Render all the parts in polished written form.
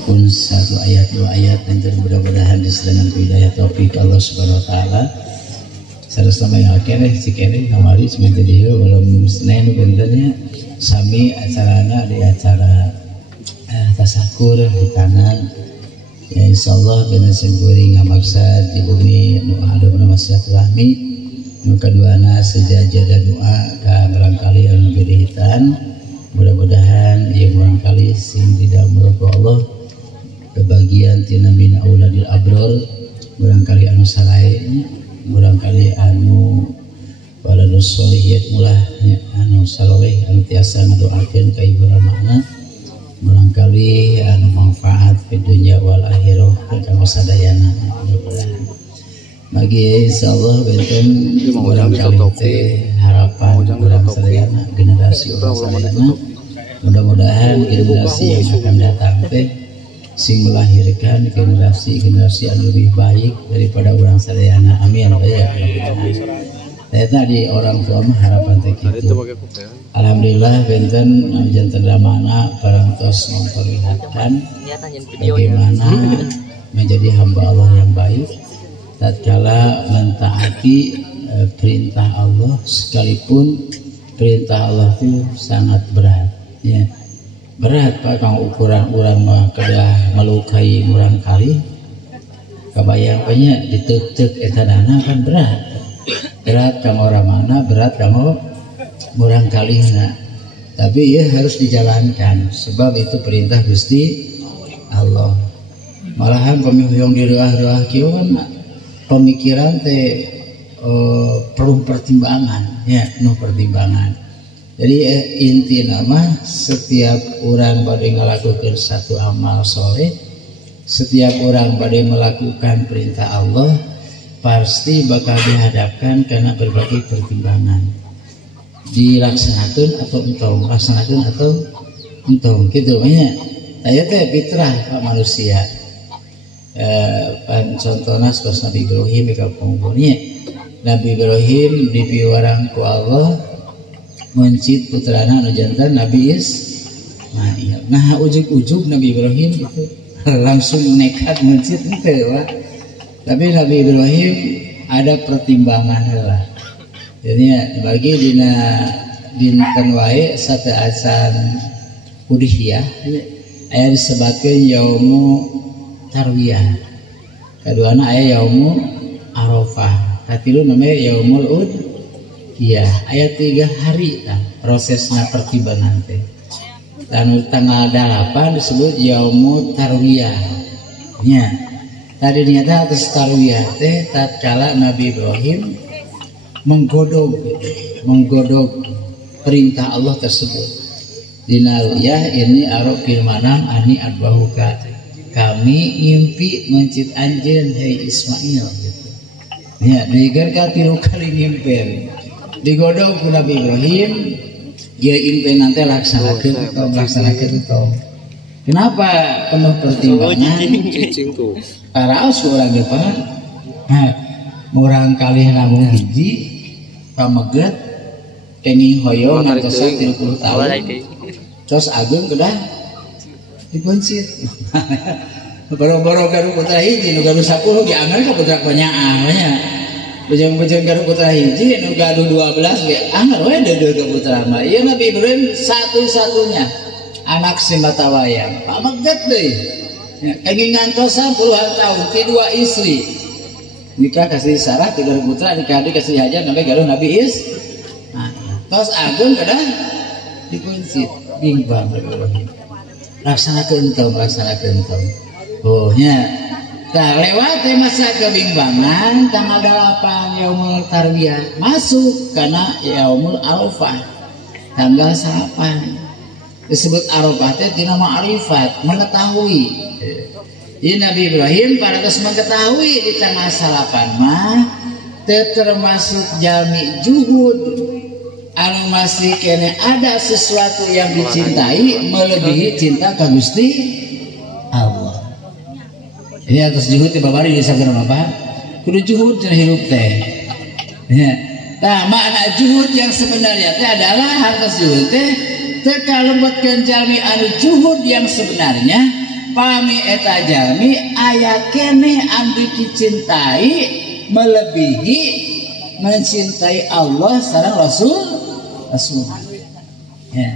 walaupun satu ayat dua ayat dan mudah-mudahan diserahkan hidayah taufik Allah Subhanahu wa taala. Sareng yang akhirnya cikene kamari sementara dia belum Senin bentarnya sami acarana di acara tasakur hutanan ya insyaallah bener semburi ngamaksa di bumi nu ada nama silaturahmi nu kaduana sejajar doa ka barangkali anu bedihitan mudah-mudahan ieu barangkali sing tidak meroko Allah kebagian tina min auladil abror barangkali anu sarae barangkali anu waladus sholihin mulah anu saleh anu tiasa ngadoakeun ka ibu ramana barangkali anu manfaat di dunia wal akhirah kanggo sadayana mudah-mudahan bagi insyaallah benten barangkali harapan urang sadayana generasi urang sadayana mudah-mudahan generasi yang akan datang teh sing melahirkan generasi anu lebih baik daripada orang sadayana amin ya tadi orang tua mah harapan teh kitu. Alhamdulillah benten janten damana parantos memperlihatkan bagaimana menjadi hamba Allah yang baik tatkala mentaati perintah Allah sekalipun perintah Allah itu sangat berat ya. Berat Pak kang ukuran urang mah kedah melukai urang kali kabayang banyak ditutup etanana kan berat kang orang mana berat kamu urang kalihna tapi ya harus dijalankan sebab itu perintah Gusti Allah malahan pemihoyong di ruah-ruah kieu kan pemikiran teh perlu pertimbangan ya penuh pertimbangan. Jadi inti nama setiap orang bade ngalakukan satu amal soleh, setiap orang bade melakukan perintah Allah pasti bakal dihadapkan karena berbagai pertimbangan. Dilaksanakan atau entong, laksanakan atau entong, gitu banyak. Saya teh fitrah Pak manusia. Contohnya pas Nabi Ibrahim di kampungnya, Nabi Ibrahim dipiwarang ku Allah. Mencit putrana anu jantan Nabi Ismail. Nah ujug-ujug Nabi Ibrahim itu langsung nekat mencit itu Pak. Tapi Nabi Ibrahim ada pertimbangan lah. Jadi bagi dina dinten wae sate asan udhiyah aya disebutkeun yaumu tarwiyah. Kaduana aya yaumu arafah. Katilu namanya yaumul iya, ayat 3 hari kan prosesnya pertimbangan teh. Dan tanggal 8 disebut yaumu tarwiyah. Nya. Tadi nyata atas tarwiyah teh tatkala Nabi Ibrahim menggodog perintah Allah tersebut. Dinaliyah ini arafil manam ani adbahuka. Kami ngimpi mencit anjeun hei Ismail gitu. Nya, diger ka 3 kali ngimpir. Digodong ku Nabi Ibrahim ya impen nanti laksanakan itu. Kenapa penuh pertimbangan para orang Jepang orang kali namun hiji pameget kenging hoyong ngantosan 30 tahun terus agung udah dipuncit boro-boro garu putra hiji nu garu 10 diambil ke putra banyak bujang-bujang garu putra hiji nu gaduh 12 ge anggar we deudeuh ke putra mah ieu Nabi Ibrahim satu-satunya anak simbatawayang pameget deui kenging ngantosan puluhan tahun ti 2 istri nikah kasih Sarah 3 putra nikah kasih Hajar sampai gaduh Nabi nah tos agung kedah dipuncit bimbang Nabi Ibrahim laksanakeun tong oh nya nah lewat masa kebimbangan tanggal 8 yaumul tarwiyah masuk karena yaumul arafah tanggal 8 disebut arafah teh dina ma'rifat mengetahui. Jadi Nabi Ibrahim paratos mengetahui di tanggal 8 mah teh termasuk jami juhud anu masih kene ada sesuatu yang dicintai melebihi cinta ka Gusti Allah. Ini atas juhud di babari disabkeun apa? Kudu juhud cenah hirup teh. Ya. Nah, makna juhud yang sebenarnya teh adalah atas juhud teh kalebetkeun jalmi anu juhud yang sebenarnya pami eta jalmi aya keneh anu dicintai melebihi mencintai Allah sareng Rasul ya.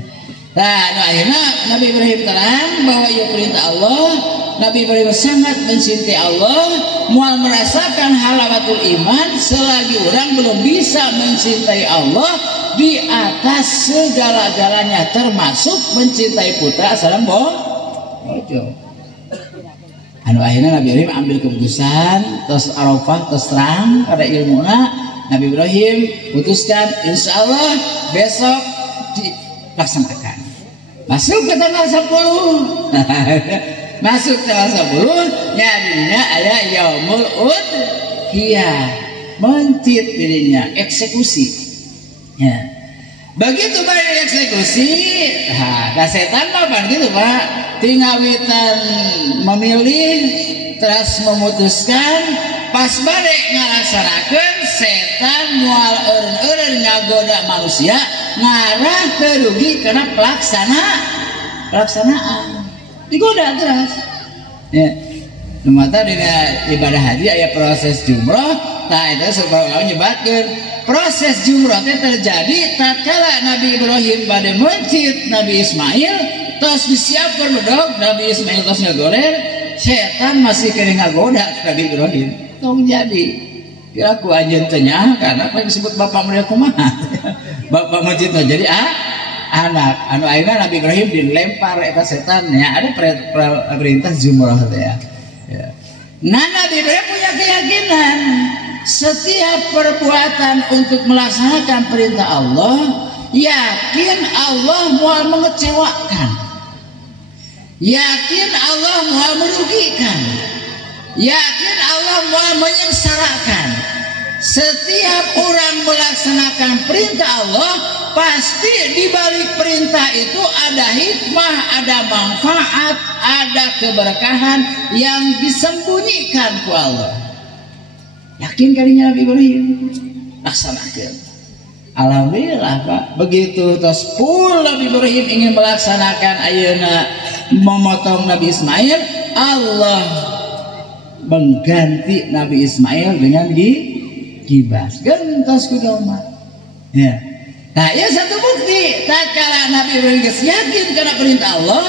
Nah, akhirnya Nabi Ibrahim terang bahwa ia perintah Allah. Nabi Ibrahim sangat mencintai Allah, mual merasakan halawatul iman selagi orang belum bisa mencintai Allah di atas segala-galanya, termasuk mencintai putra sareng bojo. Anu akhirnya Nabi Ibrahim ambil keputusan, terus Arafah, terus terang pada ilmuna. Nabi Ibrahim putuskan, insya Allah besok dilaksanakan. Masuk ke tanggal 10. Masuk tanggal 10 nya dirinya aya yaumul udhiyah, mencit dirinya eksekusi ya. Begitu bari eksekusi, nah setan mah gitu Pak, tinggal witan memilih terus memutuskan. Pas bari ngalaksanakeun, setan moal eureun-eureun ngagoda manusia ngarah kerugi karena pelaksanaan digoda terus ya. Mata dina ibadah haji aya proses jumroh, tah eta supaya nyebatkeun proses jumroh teh terjadi tatkala Nabi Ibrahim bade mencit Nabi Ismail, tos disiapkeun bedog Nabi Ismail tos ngagoler, setan masih kene ngagoda Nabi Ibrahim. Tong jadi kira ku anjeun teh nya karena disebut bapak mereka kumaha. Bapak mencit jadi anak anu akhirnya Nabi Ibrahim dilempar eta setan ya. Ada perintah jumrah ya. Nah Nabi Ibrahim punya keyakinan setiap perbuatan untuk melaksanakan perintah Allah, yakin Allah mau mengecewakan, yakin Allah mau merugikan, yakin Allah mau menyengsarakan. Setiap orang melaksanakan perintah Allah, pasti di balik perintah itu ada hikmah, ada manfaat, ada keberkahan yang disembunyikan ku Allah. Yakin kalinya Nabi Ibrahim, laksanakan. Alhamdulillah Pak. Begitu tos pul Nabi Ibrahim ingin melaksanakan ayeuna memotong Nabi Ismail, Allah mengganti Nabi Ismail dengan gibas gentos kudomah ya. Nah ya satu bukti tatkala Nabi Ibrahim geus yakin karena perintah Allah,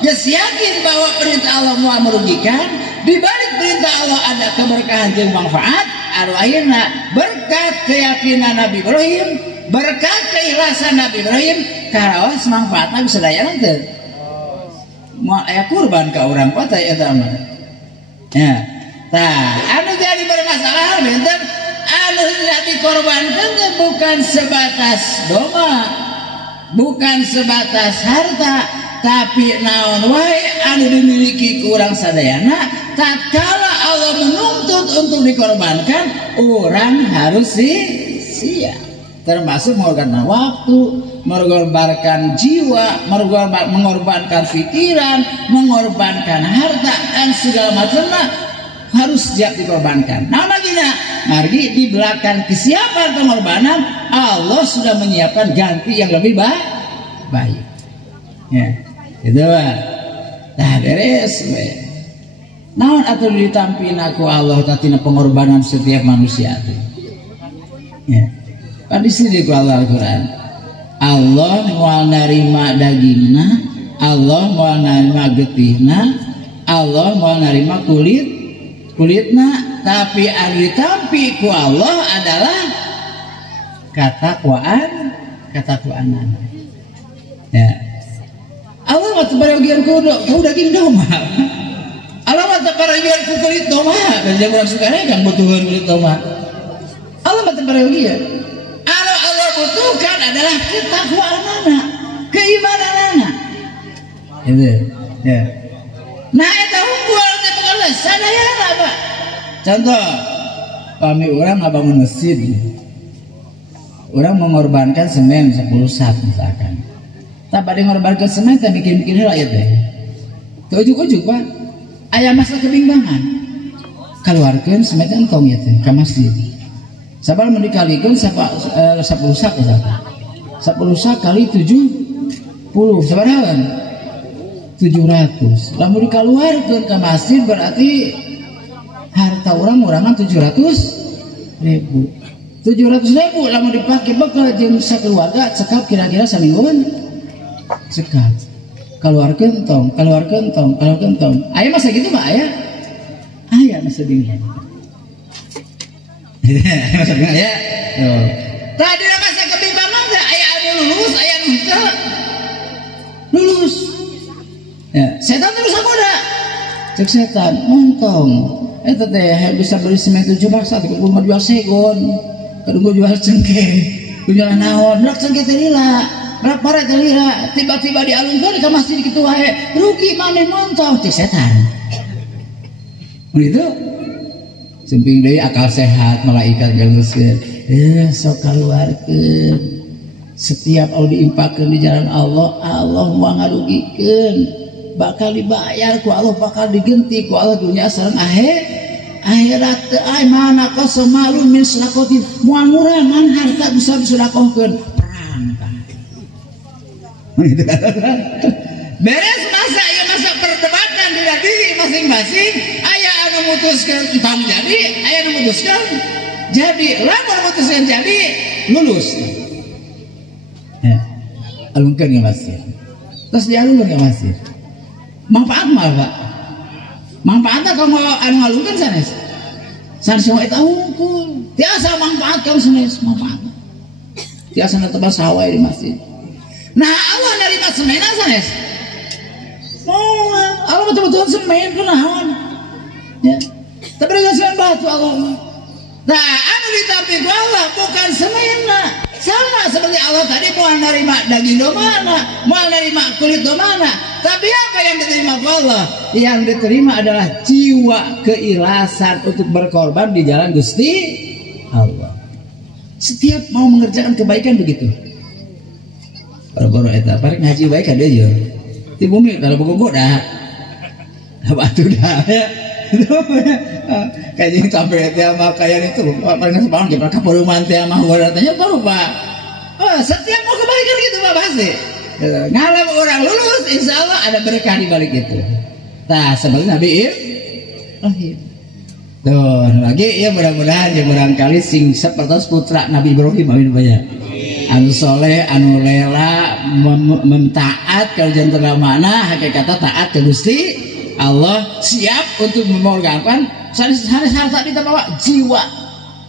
geus yakin bahwa perintah Allah mau merugikan, di balik perintah Allah ada keberkahan jeung manfaat. Anu ayeuna berkat keyakinan Nabi Ibrahim, berkat keikhlasan Nabi Ibrahim, karaos manfaatna bisa dayangan teu moal aya kurban ka urang kota eta mah ya. Tah anu jadi bermasalah benten anu dikorbankan bukan sebatas doma, bukan sebatas harta, tapi naon wae anu dimiliki kurang sadayana. Tatkala Allah menuntut untuk dikorbankan, orang harus siap, termasuk mengorbankan waktu, mengorbankan jiwa, mengorbankan pikiran, mengorbankan harta dan segala macamnya harus siap dikorbankan. Nah begini, mari di belakang kesiapan pengorbanan Allah sudah menyiapkan ganti yang lebih baik. Ya, itu Pak. Nah beres. Naon atuh ditampin aku Allah tatina pengorbanan setiap manusia. Ya. Kan di sini ku Allah Al-Qur'an. Allah moal narima dagingna, Allah moal narima getihna, Allah moal narima kulitna, tapi anu ditampi ku Allah adalah katakwaanan. Ya. Allah mah teu bagian ku daging domba. Allah mah teu bagian ku kulit domba, dan jangan sukarnya kan butuhan kulit domba. Allah mah teu bagian. Anu Allah butuhkan adalah ketakwaanan, keimananana. Itu. Ya. Nah eta unggul teh pokona sadayana Pak. Contoh, kami orang ngabangun masjid, orang mengorbankan semen 10 sak misalkan. Tak pada mengorbankan semen, tak bikin-bikin heula ieu teh. Teu ujuk-ujuk Pak. Aya masa kebimbangan. Keluarkeun semen entong ieu teh ka masjid. Sabar mun dikalikeun 10 sak misalkan. 10 sak kali 70 sabaraha? 700. Lamun dikaluarkeun ka masjid berarti harta orang-orangan 700.000. 700.000 lamun dipake bekal jeung sakeluarga cekap kira-kira samingguan. Cekap. Keluarkeun tong. Aya masa gitu mah aya. Aya masa bingung. Maksudnya ya. Tadi masa kebimbangan teh aya anu lulus, aya anu teu lulus. Ya, setan terus sakoda. Cek setan, montong. Eta teh bisa beli semen 7 baksa teh kudu jual segon. Kudu jual cengkeh. Kudu jual naon, berak cengkeh teh lila. Berak pare teh lila. Tiba-tiba dialungkeun ka masjid kitu wae. Rugi maneh montong cek setan. Begitu. Sumping deui akal sehat malaikat nganguskeun. Sok kaluarkeun. Setiap au diimpakeun di jalan Allah, Allah moal ngarugikeun. Bakal dibayar ku Allah, bakal digenti ku Allah dunia sareng akhirat teu aya mana qasamalun min sadaqatin. Moal ngurangan harta bisa disedekahkeun perang tah. Beres masa ieu masa perdebatan di diri masing-masing. Aya anu mutuskeun entang jadi, aya anu mutuskeun jadi. Lamun mutuskeun jadi lulus. Alungkeun ke masjid. Terus dialungkeun ke masjid. Manfaat mah Pak. Manfaatna kalau anu ngalungkeun sanes. Sanes mah eta hungkul. Tiasa manfaat kamu sanes manfaat. Tiasa tebas sawe di masjid. Nah Allah nerima semena sanes. Moal Allah betul-betul semen kunaon. Ya. Tapi dengan semen batu Allah. Nah anu ditampi ku Allah bukan semena. Sama seperti Allah tadi mau nerima daging domana, mau nerima kulit domana. Tapi apa yang diterima Allah? Yang diterima adalah jiwa keikhlasan untuk berkorban di jalan Gusti Allah. Setiap mau mengerjakan kebaikan begitu. Baru eta parek ngaji baik kan dia yo. Di bumi kalau bogo dah. Batu dah ya. Kayak yang sampai teh mah kayak itu paling sebangun di belakang perumahan teh mah wadatanya baru Pak. Setiap mau kebaikan gitu Pak pasti. Ngalam orang lulus insya Allah ada berkah di balik itu. Nah seperti Nabi Ibrahim. Tuh lagi ya mudah-mudahan ya barangkali sing seperti putra Nabi Ibrahim amin banyak. Anu soleh, anu lela, mentaat kalau jantan mana hakikatnya taat ke Gusti Allah, siap untuk mengorbankan sanes harta kita bawa jiwa.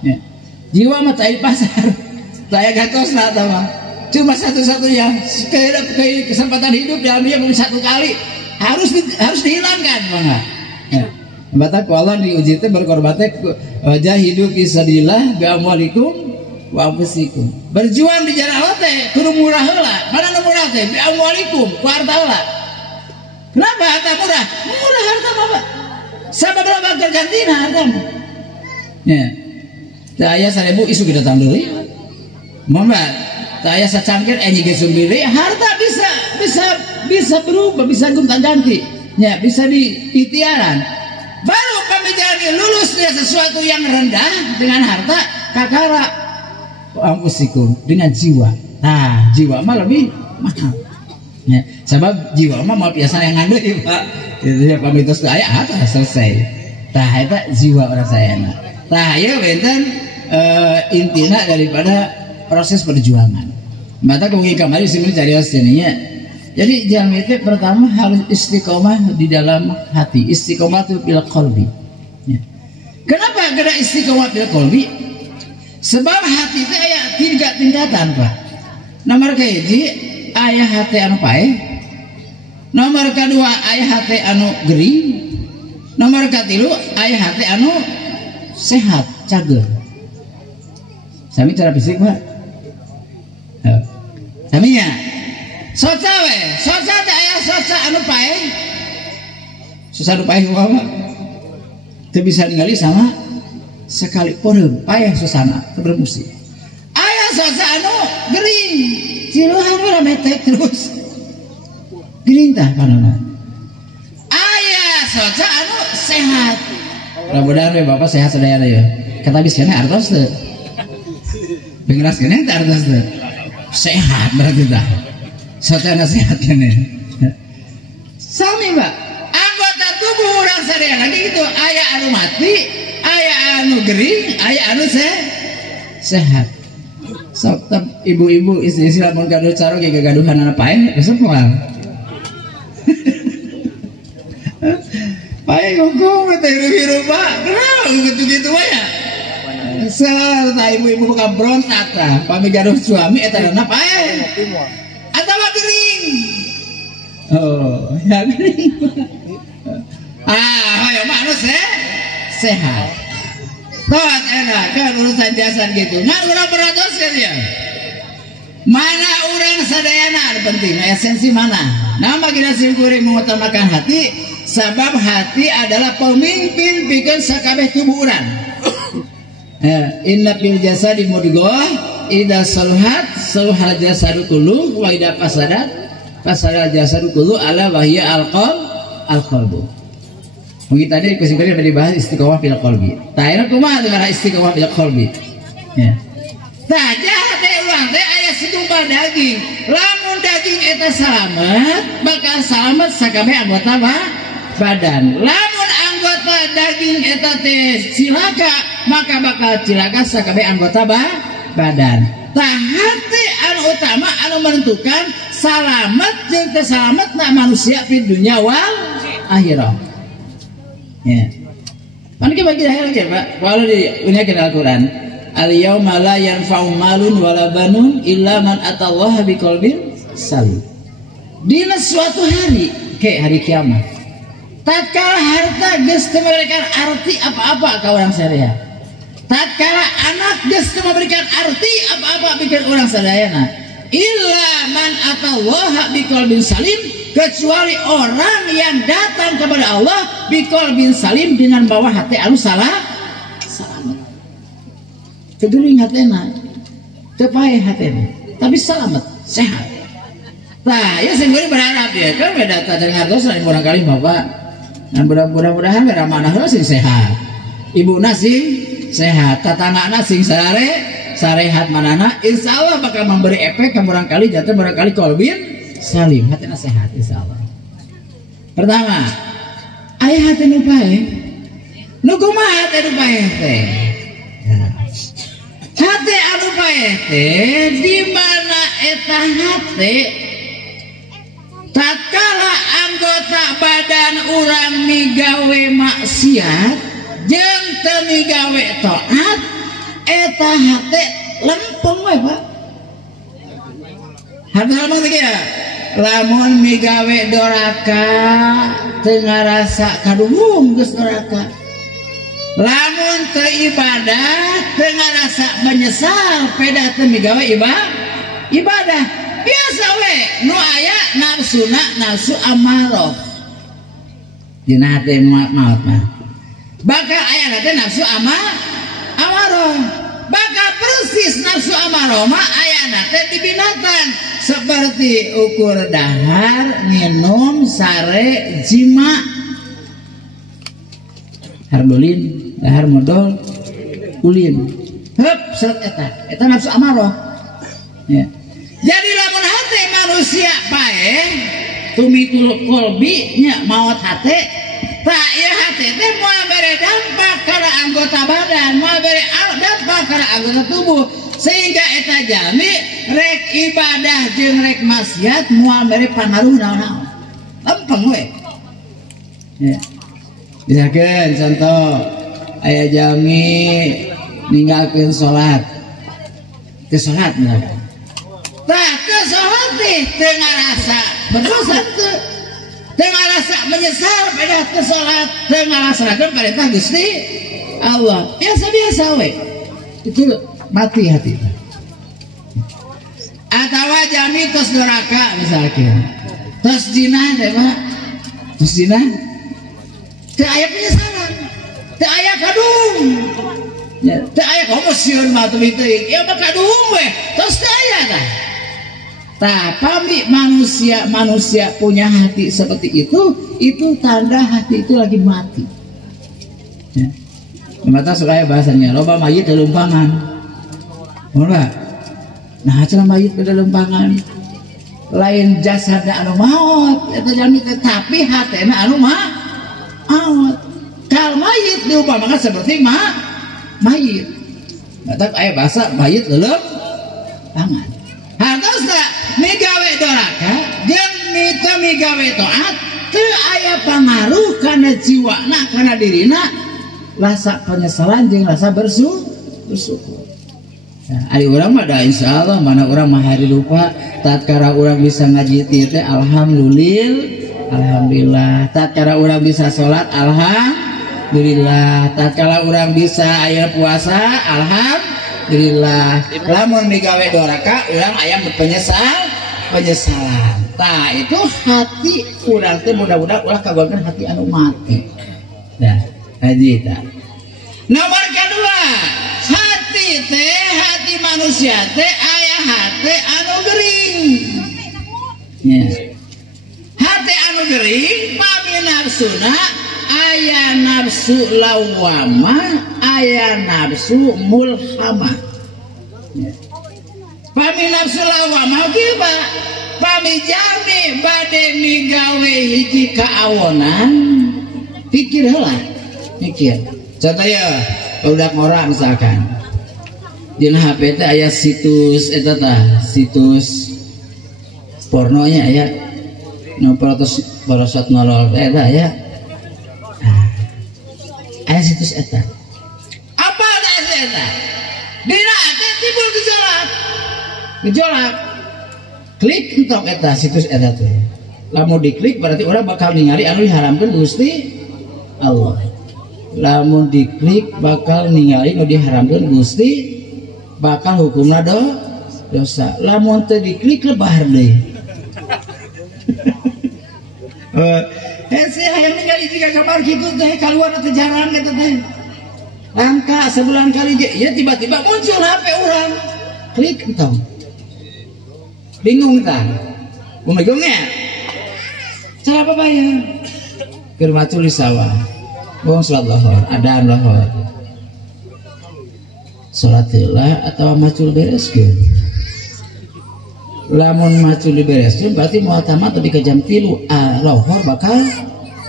Ya. Jiwa mah tai pasar. Saya gatosna tah mah. Cuma satu-satunya kesempatan hidup dalam dia cuma satu kali harus dihilangkan mah. Ya. Bata ku Allah diuji teh berkorban teh jahidu fisabilillah bi amwalikum wa anfusikum. Berjuang di jalan Allah teh kudu murah heula. Mana nu murah teh bi amwalikum ku harta heula. Kenapa harta murah? Murah harta Bapak. Sabab berapa gantina harta? Ya. Saya 1000 isu kita tahun dulu. Mama, saya secangkir enyi gesumbiri harta bisa berubah, bisa gonta-ganti. Ya, bisa diitiaran. Baru pembicaraan lulus dia sesuatu yang rendah dengan harta kakara. Ampusikum dengan jiwa. Nah, jiwa mah lebih mahal. Ya, sebab jiwa mah mau biasa yang ngandung Pak. Itu ya pamitos aya harta selesai. Tah eta jiwa orang saya. Tah ieu benten intina daripada proses perjuangan. Mata kami kemarin sini carios jadinya. Jadi jalan itu pertama harus istiqomah di dalam hati. Istiqomah itu bil qalbi. Ya. Kenapa kena istiqomah bil qalbi? Sebab hati itu aya 3 tingkatan Pak. Nomor kahiji aya hati anu paeh. Nomor kedua aya hati anu gering. Nomor katilu aya hati anu sehat, cager. Sami cara fisik Pak. Saminya. Soca we, soca teh aya soca anu paeh. Susah anu paeh kumaha? Teu bisa ningali sama sekali peureum paeh susana teu berfungsi. Aya soca anu gering. Ciluhan we metek terus. Gering tah panona. Aya soca anu sehat. Mudah-mudahan we Bapak sehat sadaya ya. Kata bis keneh artos teu. Bengeras keneh teh artos teu. Sehat berarti tah. Soca sehat keneh. anu mati, aya anu gering, aya anu sehat. Sok ibu-ibu istri-istri lamun gaduh caro ge gagaduhan anak pae geus moal. Pae ngomong teh hirup Pak. Kenapa gitu-gitu wae ya? Serta ibu-ibu buka berontak tah, pami gaduh suami eta dana pae. Atawa gering. Oh, ya gering. Hoyong mah anu sehat. Tot enak kan urusan jasad gitu. Ngan urang beratoskeun ya. Mana urang sadayana anu penting, esensi mana? Nama kita simkuring mengutamakan hati, sebab hati adalah pemimpin pikeun sakabeh tubuh urang. Inna fil jasadi mudghah idza salahat salahal jasadu kullu wa idza fasadat fasadal jasadu kullu ala wa hiya al-qalbu. Mungkin tadi kesimpulan dari bahas istiqomah fil qalbi. Taira kumaha dengan istiqomah fil qalbi? Ya. Saja teh urang teh aya sejumlah daging. Lamun daging eta salamet, bakal salamet sakabeh anggota badan. Lamun anggota daging eta teh cilaka, maka bakal cilaka sakabeh anggota badan. Tah hati anu utama anu menentukan salamet jeung teu salametna manusia di dunia wal akhirah. Ya. Pan ki bagi dahar ge Pak. Walau di unyakeun Al-Qur'an, al-yauma la yanfa'u malun wala banun illa man atallaha biqalbin salim. Dina suatu hari, ke hari kiamat. Tatkala harta geus teu memberikan arti apa-apa ka urang sadaya. Tatkala anak geus teu memberikan arti apa-apa bikin urang sadayana. Illa man atallaha biqalbin salim, kecuali orang yang datang kepada Allah biqalbin salim dengan bawa hati anu selamat. Kegeling hatena, teu pae hatena, tapi selamat, sehat. Nah, ya sendiri berharap ya kan beda dengar dosa orang kali Bapak. Dan mudah-mudahan beda manah sing sehat. Ibuna sing sehat, tatanana sing sarehat manana, insyaallah bakal memberi efek ke orang kali jatuh orang kali qalbin salim, hatena sehat insyaallah. Pertama, aya hati nu pae. Nu kumaha hati nu pae teh? Hati anu pae teh di mana eta hati tatkala anggota badan urang migawe maksiat jeung teu migawe taat, eta hati lempeng we Pak. Hati lempeng teh ya. Lamun migawe doraka teu ngarasa kaduhung geus doraka. Lamun teu ibadah teu ngarasa menyesal peda teu migawe ibadah. Biasa we nu aya nafsuna nafsu amarah. Dina hati maot mah. Bakal aya teh nafsu amarah. Bakal persis nafsu amarah mah aya teh di binatang seperti ukur dahar, minum, sare, jima. Hardolin, dahar modal, ulin. Hep seret eta nafsu amarah. Ya. Jadi lamun hati manusia pae tumitul qalbi nya maot hati, tak ya hati teh moal bere dampak kana anggota badan, moal bere dampak kana anggota tubuh, sehingga eta jami rek ibadah jeung rek maksiat moal bere pangaruh naon-naon. Lempeng we. Ya. Misalkan contoh aya jami ninggalkeun salat. Teu salat misalkan. Tah teu salat teh ngarasa berdosa teu ngarasa menyesal pada teu salat, teu ngalaksanakeun perintah Gusti Allah. Biasa-biasa we. Itu mati hati. Atawa jami tos doraka misalkan. Tos zina teh Pak. Tos zina teu aya penyesalan. Teu aya kadung. Ya, teu aya komosion mah teu teuing. Ya mah kadung we. Tos teu aya tah. Tapi manusia punya hati seperti itu tanda hati itu lagi mati. Ya. Mata supaya bahasanya loba mayit lelumpangan. Mula. Nah, cenah mayit pada lelumpangan. Lain jasadna anu maot eta jalmi tapi hatena anu maot. Kalma mayit diumpamakan seperti mayit. Tapi aya bahasa mayit leuleum pangan. Hartosna migawe doraka jeung mita migawe taat teu aya pangaruh kana jiwana kana dirina rasa penyesalan jeung rasa bersyukur. Nah, ari urang mah da insyaallah mana urang mah hari lupa tatkala urang bisa ngaji teh alhamdulillah tatkala urang bisa salat alhamdulillah tatkala urang bisa aya puasa alhamdulillah lamun migawe doraka urang aya penyesalan tah itu hati urang teh mudah-mudahan ulah kagolkeun hati anu mati. Nah haji tah nomor kedua hati manusia teh aya hati anu gering. Ya. Hati anu gering pami nafsuna aya nafsu lawama aya nafsu mulhama. Ya. Pami nafsu lawama kiba pami jami bade migawe hiji kaawonan pikir heula mikir. Contoh ya budak ngora misalkan dina HP teh aya situs eta tah situs pornonya aya nu parosot nolol teh eta aya aya situs eta apa ada eta dina teh timbul gejolak klik entok eta situs eta teh lamun diklik berarti orang bakal ningali anu diharamkeun Gusti Allah lamun diklik bakal ningali anu diharamkeun Gusti bakal hukumna dosa lamun teu diklik lebar deui. Saya hayang ningali jika kabar kitu teh kaluar teh jarang eta teh. Langka sebulan kali ge ya tiba-tiba muncul HP urang. Klik entong. Bingung tah. Bumegongnya. Cara apa bayar? Keur macul di sawah. Wong salat lohor, adaan lohor. Salat heula atau macul bereskeun. Lamun macul dibereskeun berarti moal tamat tapi ke jam 3 lohor bakal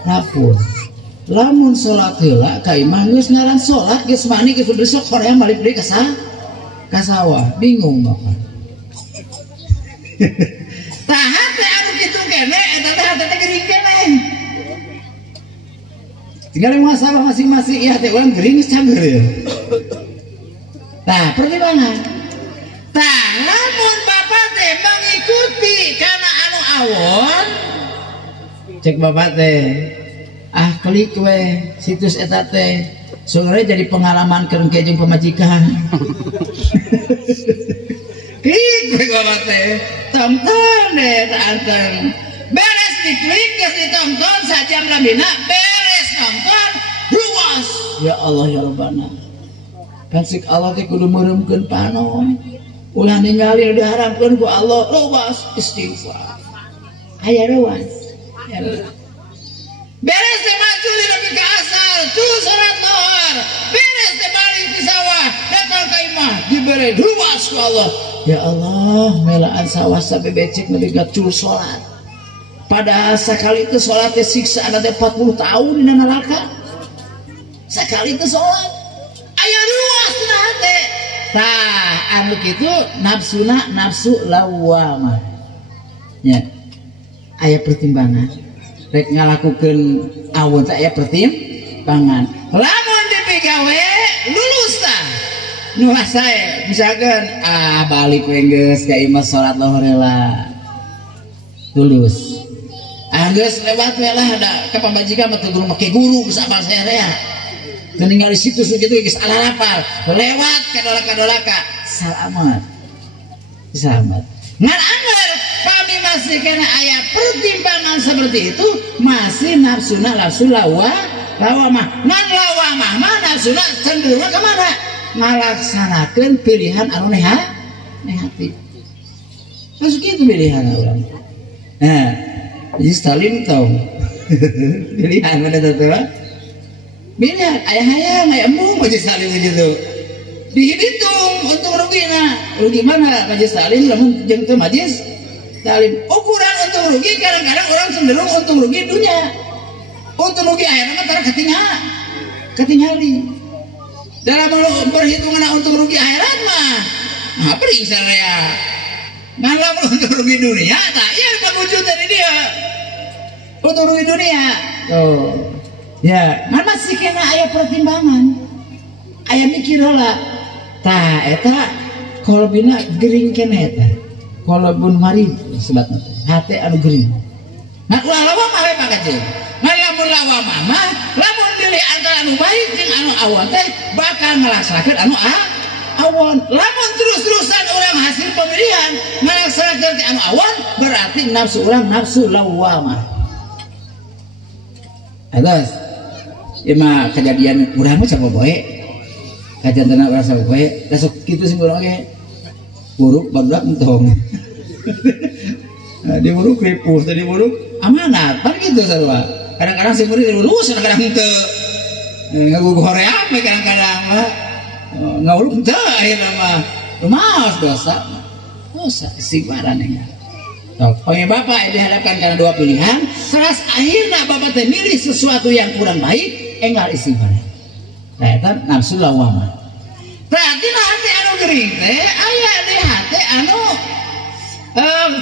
rapur. Lamun salat heula ka imah geus ngaran salat geus mani geus besok hoream balik deui ka sawah. Bingung bapak. Tah hate anu kitu kene eta teh hate gering kene. Tinggal masalah masing-masing ya teh urang gering geus cager. Nah, pertimbangan. Tah, lamun bapak teh mengikuti karena anu awon, cek bapak teh, klik we situs eta teh, soalnya jadi pengalaman kerengke jeung pemajikan. Klik we bapak teh, tonton deh anteng. Beres diklik geus ditonton sajam lamina, beres nonton luas. Ya Allah ya Rabbana. Kansik Allah teh kudu meuremkeun panon. Ulah ningali diharapkeun ku Allah luas istighfar. Aya luas. Beres teh maju di nepi ka asal, tu salat lohor. Beres teh balik di sawah, datang ka imah dibere luas ku Allah. Ya Allah, melaan sawah sampai becek nepi ka cul salat. Padahal sakali teh salat teh siksa ada teh 40 tahun di neraka. Sakali teh salat aya luas na hate. Tah anu kitu nafsuna nafsu lawamah. Ya. Aya pertimbangan. Rek ngalakukeun awon teh aya pertimbangan. Lamun dipigawe lulus tah. Nu sae misalkan balik we geus ka imah salat lohor heula. Lulus. Geus lewat we lah ada ka pambajikan mah teu guru make guru bisa apal saya. Ningali situs gitu geus ala lapal lewat kadolaka selamat ngan anger kami masih kena ayat pertimbangan seperti itu masih nafsuna nafsu lawamah ngan lawamah mah nafsuna cenderung kemana ngalaksanakeun pilihan anu negatif masuk itu pilihan orang. Nah jadi Stalin tahu pilihan mana tuh pilihan ayah embung Majelis Taklim gitu dihitung untung rugi mana Majelis Taklim namun jeung teu Majelis Taklim ukuran untung rugi kadang-kadang orang cenderung untung rugi dunia untung rugi akhirnya mah tara ketinggali dalam perhitungan untuk rugi akhirat mah apa saya malah untuk rugi dunia tak ya wujud dari dia untuk rugi dunia ya kan masih kena aya pertimbangan aya mikir lah tah eta kolbina gering kena eta kolbun mari sebatna hate anu gering nah ulah lawa mah we pakaje ngan lamun lawa mah lamun pilih antara anu baik jeung anu awon teh bakal ngelaksakeun anu awon lamun terus-terusan orang hasil pemilihan ngelaksakeun anu awon berarti nafsu orang nafsu lawamah. Atas ima kejadian urang mah sapoe poe kajantana urang sapoe poe dasok kitu sih urang ge buruk barudak entong di buruk kripus tadi buruk amanat pan gitu sarua kadang-kadang si murid lulus kadang-kadang teu ngagugu hoream kadang-kadang mah ngawuluk teu akhirna mah maaf dosa istighfaran nya pokoknya bapak dihadapkan karena dua pilihan seras akhirnya bapak teh milih sesuatu yang kurang baik enggal istighfar nah itu nafsu lawamah berarti hati anu gering teh aya di hati anu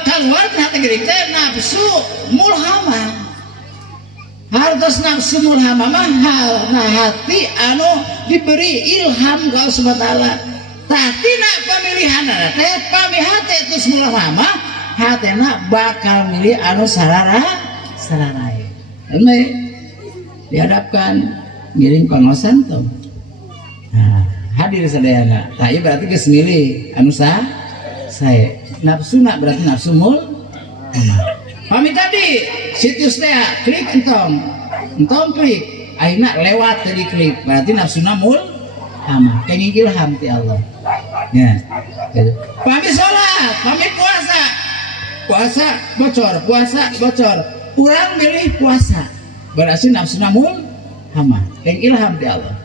keluar di hati gering teh nafsu mulhamah hartos nafsu mulhamah mahal nah hati anu diberi ilham ku Allah Subhanahu wa taala tatina pemilihan teh pamihate terus mulhamah hatena bakal milih anu sararae dihadapkan ngiring kongosan tuh nah, hadir sadayana nah iya berarti geus milih anu saya nafsu nak berarti nafsu mul pamit tadi situs teh klik entong klik akhirnya lewat tadi klik berarti nafsu mul ama kayak ilham ti Allah ya pamit sholat pamit puasa bocor kurang milih puasa berarti nafsu mul ama kayak ilham ti Allah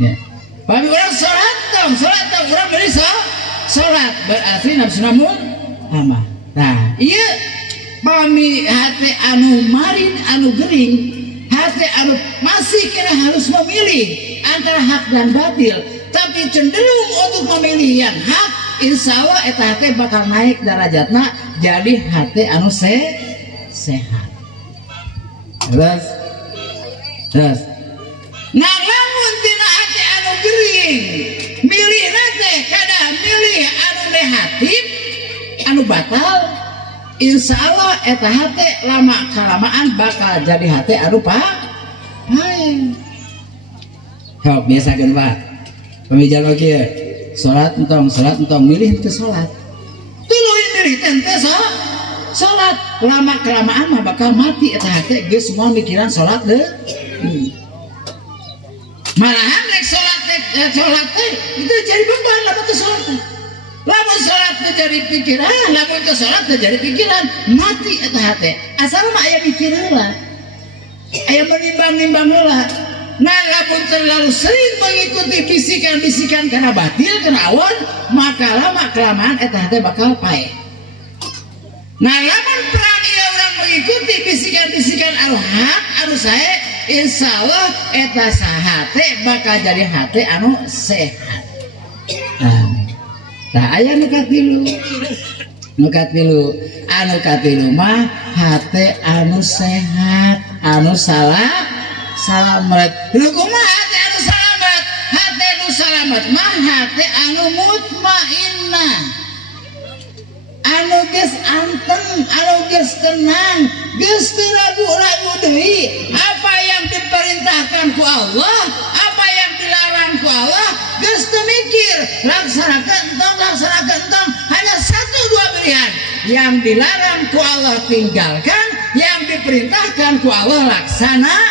ya pamit orang sholat tong kurang milih sholat berarti nafsu mul ama nah iya pami hati anu marin anu gering hati anu masih kira harus memilih antara hak dan batil tapi cenderung untuk memilih yang hak insya Allah eta hati bakal naik derajatna jadi hati anu sehat terus nah lamun tina hati anu gering milih nate kada milih anu negatif anu batal insya Allah eta hati lama kelamaan bakal jadi hati anu biasa kan Pak pemijal lagi ya sholat entong milih ke sholat tuluin milih tente sholat lama kelamaan mah bakal mati eta hati geus semua mikiran sholat deh malahan rek sholat teh itu jadi beban lamun teu sholat lamun sholat teh jadi pikiran lamun teu sholat teh jadi pikiran mati eta hati asal mah aya mikir heula aya menimbang-nimbang heula nah lamun terlalu sering mengikuti bisikan-bisikan karena batil karena awon maka lama kelamaan eta hati bakal pae nah lamun perang ieu orang mengikuti bisikan-bisikan al-haq anu sae insyaallah eta sahate bakal jadi hati anu sehat nah aya nu katilu anu katilu mah hati anu sehat anu salamet lu kumaha hati anu salamet mah hati anu mutmainnah anu geus anteng anu geus tenang geus teu ragu-ragu deui apa yang diperintahkan ku Allah apa yang dilarang ku Allah geus teu mikir laksanakeun entong hanya satu dua pilihan yang dilarang ku Allah tinggalkan yang diperintahkan ku Allah laksanakan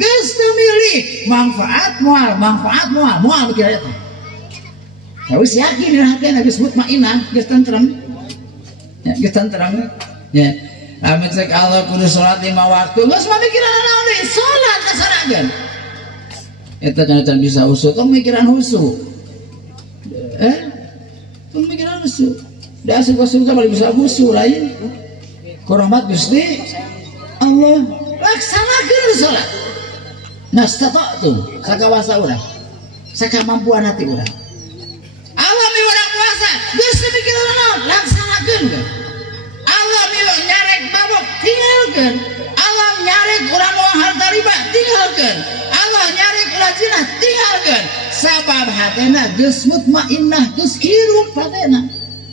geus teu milih manfaat moal mikir eta geus yakin dina hatena geus mutmainnah geus tentrem ya lamun cek Allah kudu salat 5 waktu geus mamikiran naon deui salat kasarageun eta can bisa usuk pemikiran husu pemikiran husu da asup-asup balik bisa husu lain ku rahmat Gusti Allah laksanakeun salat nastata'tum sakawasa urang sakamampuan hati urang Allah miurang puasa geus mikiran naon laksanakeun we Allah miurang nyarek mabok tinggalkeun Allah nyarek urang moal harta riba tinggalkeun Allah nyarek ulah zina tinggalkeun sabab hatena geus mutmainnah geus hirup hatena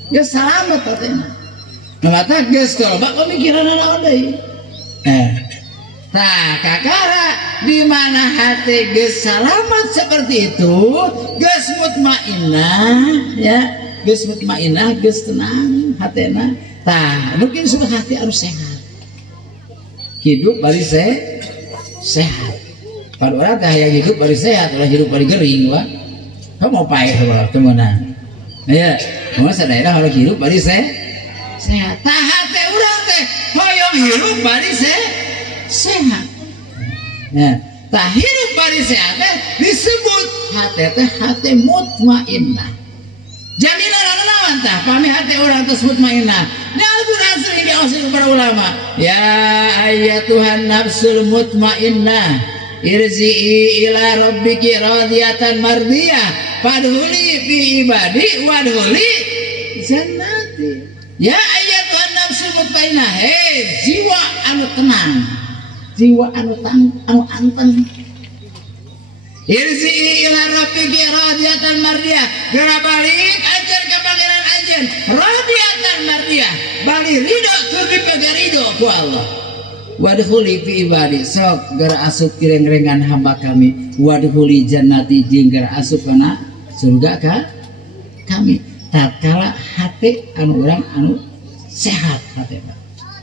geus salamet hatena mata geus loba pemikiran naon deui nah kakara di mana hati geus salamet seperti itu geus mutmainnah ya geus mutmainnah geus tenang hatena tah mungkin sudah hati harus sehat hidup bari sehat pada orang tah yang hidup bari sehat ulah hidup bari gering wah kamu mau paeh ulah teu meunang ya mun sadaerah harus hidup bari sehat tah hati urang teh hoyong hidup bari sehat ya tah hidup bari sehat teh disebut hati mutmainnah jaminan naon tah pami hati urang teh mutmainnah di Al-Qur'an sering diaoskeun para ulama ya ayyatuhan nafsul mutmainnah irji'i ila rabbiki radiyatan mardiyah fadkhuli fi ibadi wadkhuli jannati ya ayyatuhan nafsul mutmainnah jiwa anu tenang jiwa anu anteng irji'i ila rabbiki radiyatan mardiyah geura balik anjeun ka pangeran anjeun radiyatan mardiyah bali ridho keur dipege ridho ku Allah wadkhuli fi ibadi sok geura asup kireng-rengan hamba kami wadkhuli jannati jeung geura asup kana surga ka kami tatkala hati anu urang anu sehat hati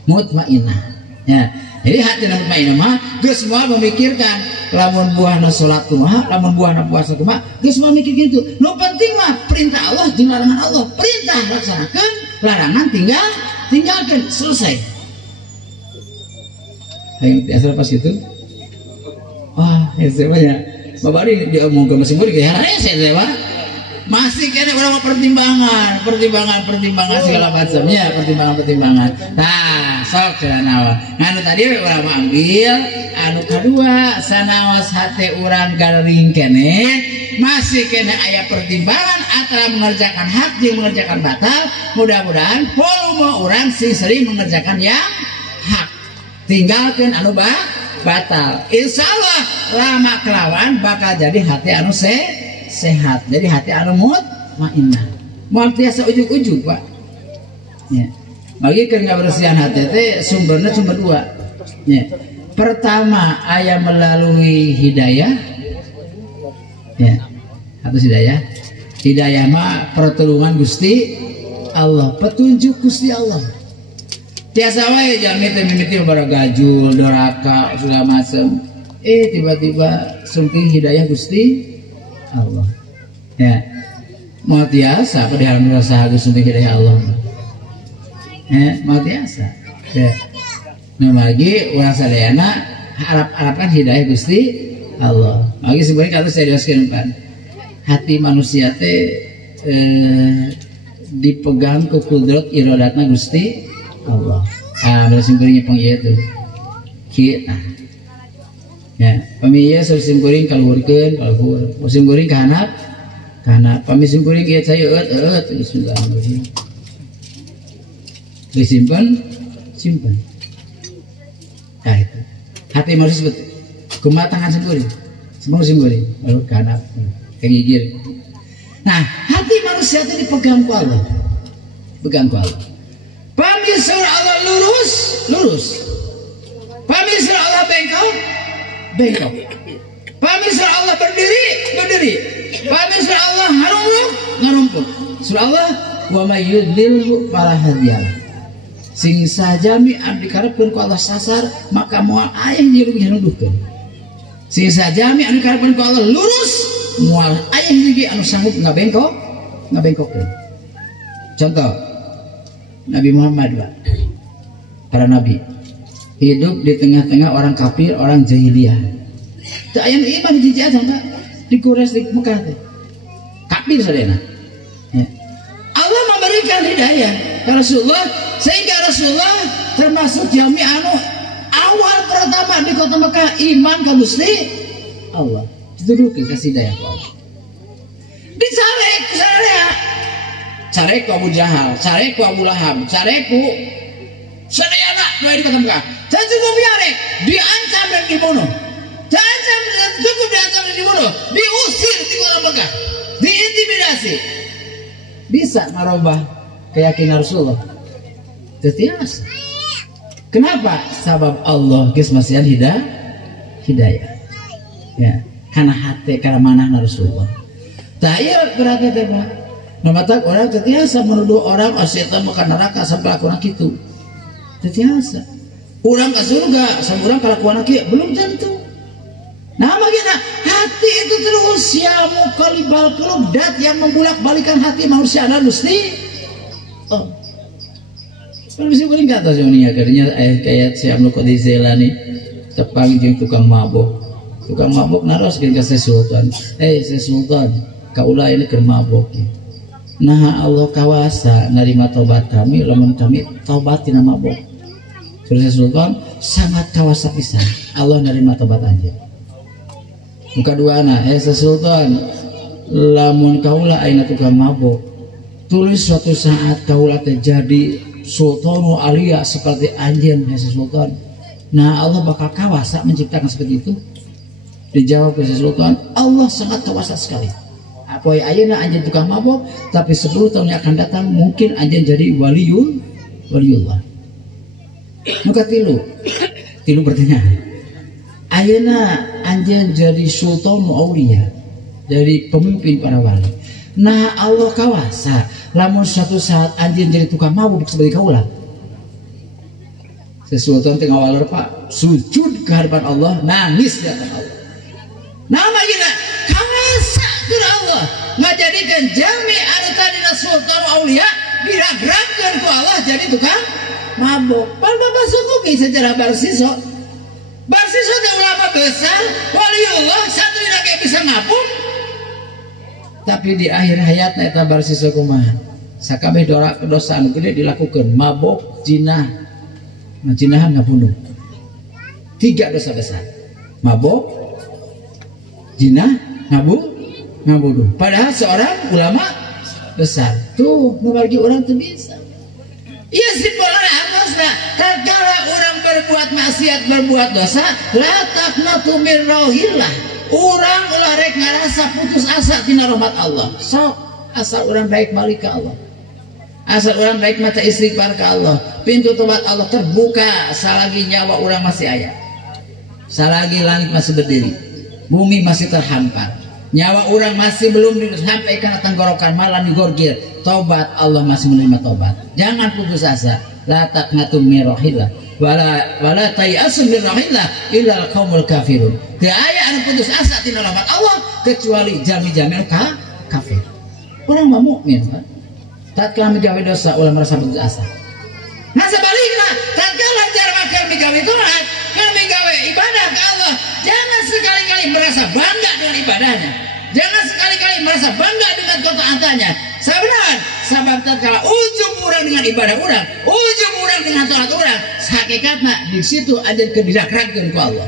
mutmainnah ya jadi hati mutmainnah mah geus moal memikirkan lamun buahna salat kumaha lamun buahna puasa kumaha geus moal mikir kitu nu penting mah perintah Allah jeung larangan Allah perintah laksanakeun larangan tinggalkeun selesai ayo biasa pas itu wah itu banyak babari diomongkeun masing beureung ya rese teh mah masih kena orang pertimbangan segala macamnya pertimbangan nah sok naon nganu tadi urang ambil anu kadua sanaos hate urang garing kene masih kena aya pertimbangan antara mengerjakan hak jeung mengerjakan batal mudah-mudahan volume urang sering mengerjakan yang hak tinggalkan anu batal insyaallah lama kelawan bakal jadi hati anu sehat jadi hati anu mutmainnah moal tiasa ujug-ujug Pak ya bagi keur ngabersihan hati teh sumberna cuma dua ya pertama aya melalui hidayah ya atau hidayah mah pertolongan Gusti Allah petunjuk Gusti Allah tiasa wae jami teh mimiti baragajul doraka segala macam tiba-tiba sungking hidayah Gusti Allah ya mau tiasa padahal merasa Agus untuk hidayah Allah mau tiasa ya nah lagi orang sadayana harap-harapkan hidayah Gusti Allah lagi sebenarnya kalau saya jelaskan kan hati manusia teh dipegang ke kudrat iradatna Gusti Allah bersimpulinya pang iya tuh kita ya pamiya simkuring kaluhurkeun kaluhur simkuring ka hanap pami simkuring ieu saya bismillahirrahmanirrahim disimpan simpan nah itu hati manusia sebut kumaha tangan simkuring semua simkuring lalu ka hanap kegigir nah hati manusia itu dipegang ku Allah pami surah Allah lurus pami surah Allah bengkok pami surah Allah berdiri pami surah Allah ngarumpuk surah Allah wa may yudlilhu fala hadiyalah sing sajami abdi karepkeun ku Allah sasar maka moal aya jeung nuduhkeun sing sajami abdi karepkeun ku Allah lurus moal aya jeung anu sanggup ngabengkokkeun contoh Nabi Muhammad Pak para nabi hidup di tengah-tengah orang kafir, orang jahiliyah. Tak ayam iman di jijak enggak dikures di Mekah teh. Kafir sadena. Ya. Allah memberikan hidayah ke Rasulullah sehingga Rasulullah termasuk jami anu awal pertama di kota Mekah iman ke Gusti Allah dituduki kasih daya ku Allah dicarek carek ku Abu Jahal, carek ku Abu Lahab, carek ku sadayana nu di kota Mekah. Dan cukup diarek, diancam dan dibunuh. Cukup diancam dan dibunuh, diusir di kota Mekah, diintimidasi. Bisa merubah keyakinan Rasulullah? Tetiasa. Kenapa? Sabab Allah geus masihan hidayah. Ya, karena hati karena manah Rasulullah. Tah ieu berarti teh Pak. Namatak orang tetiasa menuduh orang asyaitan makan neraka sampai lakukan kitu. Tetiasa. Urang ke surga, sama urang kalakuan kieu belum tentu. Nah, makanya hati itu terus ya mukalibal kelubdat yang membulak-balikan hati manusia dan Gusti. Oh. Kan bisa beuring ka tos nya kernya kayak si Abdul Qadir Jailani tepang jeung tukang mabok. Tukang mabok naroskeun ka Sultan. Sultan, kaula ini keur mabok. Nah, Allah kawasa narima tobat kami lamun kami tobat tina mabok. Terus Sultan sangat kawasa pisan. Allah nerima tobat anjeun. Muka duana, Sultan, lamun kaula ayeuna tukang mabok. Tulis suatu saat kaula terjadi sultanu alia seperti anjeun Sultan. Nah, Allah bakal kawasa menciptakan seperti itu. Dijawab Sultan, Allah sangat kawasa sekali. Apa ayeuna anjeun tukang mabok, tapi 10 tahun yang akan datang mungkin anjeun jadi waliullah. Muka tilu pertanyaan. Ayeuna anjeun jadi sultan aulia, jadi pemimpin para wali. Nah, Allah kawasa lamun suatu saat anjeun jadi tukang mabuk sebagai kaula. Sultan tengah waler Pak, sujud ke hadapan Allah, nangis di hadapan Allah. Nah, makanya kawasa ku Allah ngajadikeun jami anu tadina sultan aulia diragragkeun ku Allah jadi tukang mabok. Pan Bapak Sukuki sejarah Barsiso teh ulama besar waliullah satu lagi bisa ngapung. Tapi di akhir hayatna eta Barsiso kumaha? Sakabeh dosa anu gede dilakukeun, mabok, jinah. Jinahan ngabunuh. 3 dosa besar. Mabok, jinah, ngabunuh. Padahal seorang ulama besar. Tuh, membagi orang tuh bisa. Iya simbolnya harusnya tatkala orang berbuat maksiat berbuat dosa la taqnatu min rauhillah orang ulah rek ngarasa putus asa tina rahmat Allah sok asal orang baik balik ke Allah asal orang baik mata istighfar ke Allah pintu tobat Allah terbuka salagi nyawa orang masih aya salagi langit masih berdiri bumi masih terhampar nyawa orang masih belum sampai karena tenggorokan malam digorgir tobat Allah masih menerima tobat jangan putus asa la taqnatu min rahillah wala tayasu min rahillah illa qaumul kafirun teu aya anu putus asa tina rahmat Allah kecuali jami-jami kafir urang mah mukmin tatkala migawe dosa ulah merasa putus asa nah sebaliknya tatkala jarwakeun migawe taat keur migawe ibadah ke Allah jangan sekali-kali merasa bangga dengan ibadahnya jangan sekali-kali merasa bangga dengan ketaatannya sebenarnya sebab tatkala ujub orang dengan ibadah orang ujub orang dengan taat orang hakikatna di situ ada kedirakragkeun ku Allah